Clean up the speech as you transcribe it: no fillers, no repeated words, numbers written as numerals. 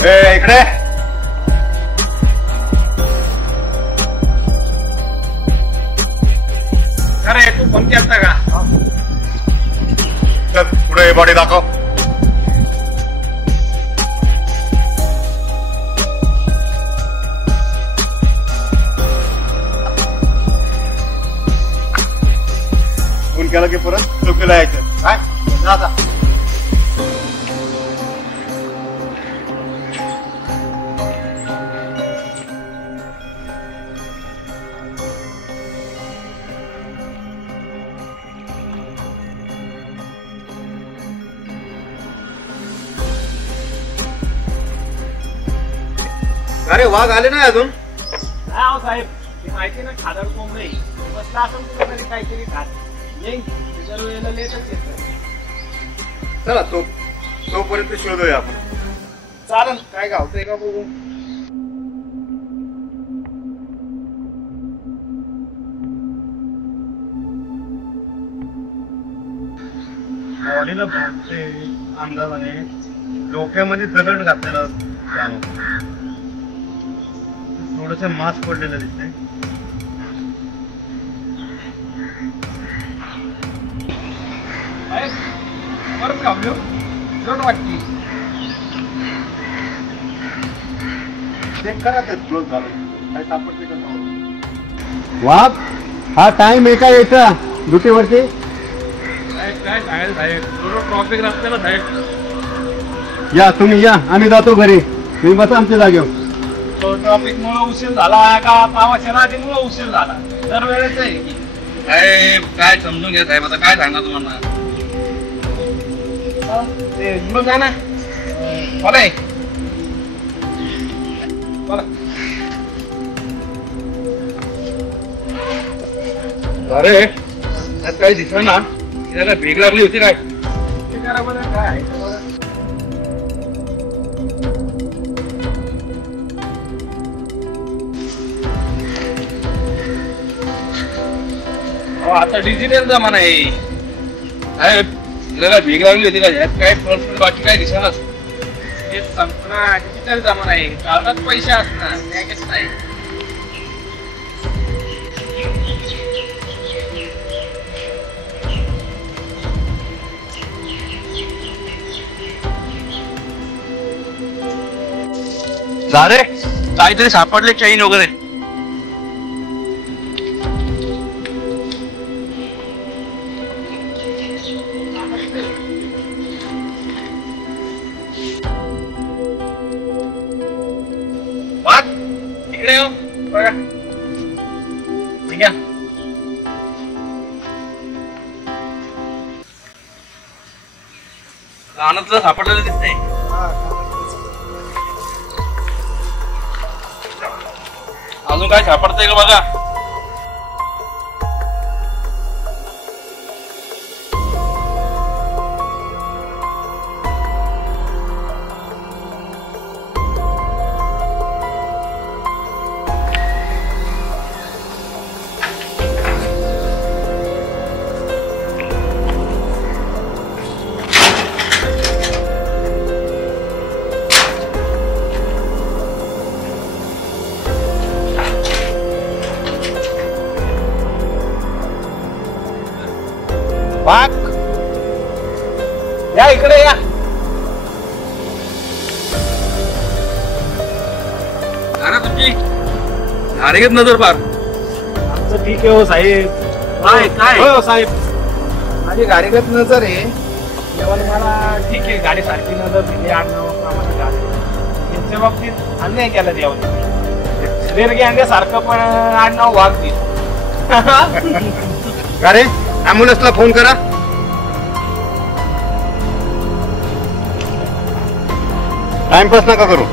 इकडे अरे तू फोन केलता का? चल पुढे बॉडी दाखव. फोन केला की परत चौकीला यायचं काय जा आता. अरे वाघ आले नाही अजून. साहेब माहिती ना खादड कोंबडे बसला असं कुठेतरी काहीतरी खात येईन त्याच्या वेळेला लेटच येत. चला तोपर्यंत शोधूया आपण. चालन काय गावतंय का बघू. बॉडीला भागते अंदाजाने डोक्यामध्ये दगड घातलेला थोडस मास्क पडलेलं दिसतंय. परत घाबलो जड वाटते. चेक करा ते क्लोज झालं काय सापडते का. वाघ हा टाइम आहे का यायचा ड्युटीवरती. काय सांगायचं साहेब थोडं ट्रॉफिक रस्त्याला साहेब. या तुम्ही या आम्ही जातो घरी. तुम्ही बसा आमच्या जागेवर. ट्रॉफिक मुळे उशीर झाला का पावाच्या नादीमुळे उशीर झाला दरवेळेच आहे की साहेब काय समजून घ्या साहेब. आता काय सांगा तुम्हाला. ते जुळून जा ना. बोला बोला. अरे त्यात काही दिसलं ना त्याला भीक लागली होती काय. ते करा बरं काय आहे ते बघा. आता डिजिटल जमाना आहे साहेब. त्याला भीक लागली होती का यात काय पर्स बाकी काय दिसणार. हे संपणार डिजिटल जमाना आहे. कागदात पैसे असणार बँकेत नाही. रे काहीतरी सापडले चैन वगैरे. इकडे येऊ बघा. ठीक आहे रानातलं सापडलेलं दिसतंय. अजून काय सापडतंय का बघा. वाघ या इकडे या. तुमची धारेत नजर फार. आमचं ठीक आहे हो साहेब. काय काय हो साहेब माझी गाडीगत नजर आहे. केवळ मला ठीक आहे गाडी सारखी नजर दिली. आडनावाप्रमाणे गाडी यांच्या बाबतीत अन्याय केला देवाने. रेरगे अंड्यासारखं पण आडनाव वाघ दिल. अरे ॲम्ब्युलन्सला फोन करा. टाइमपास नका करू.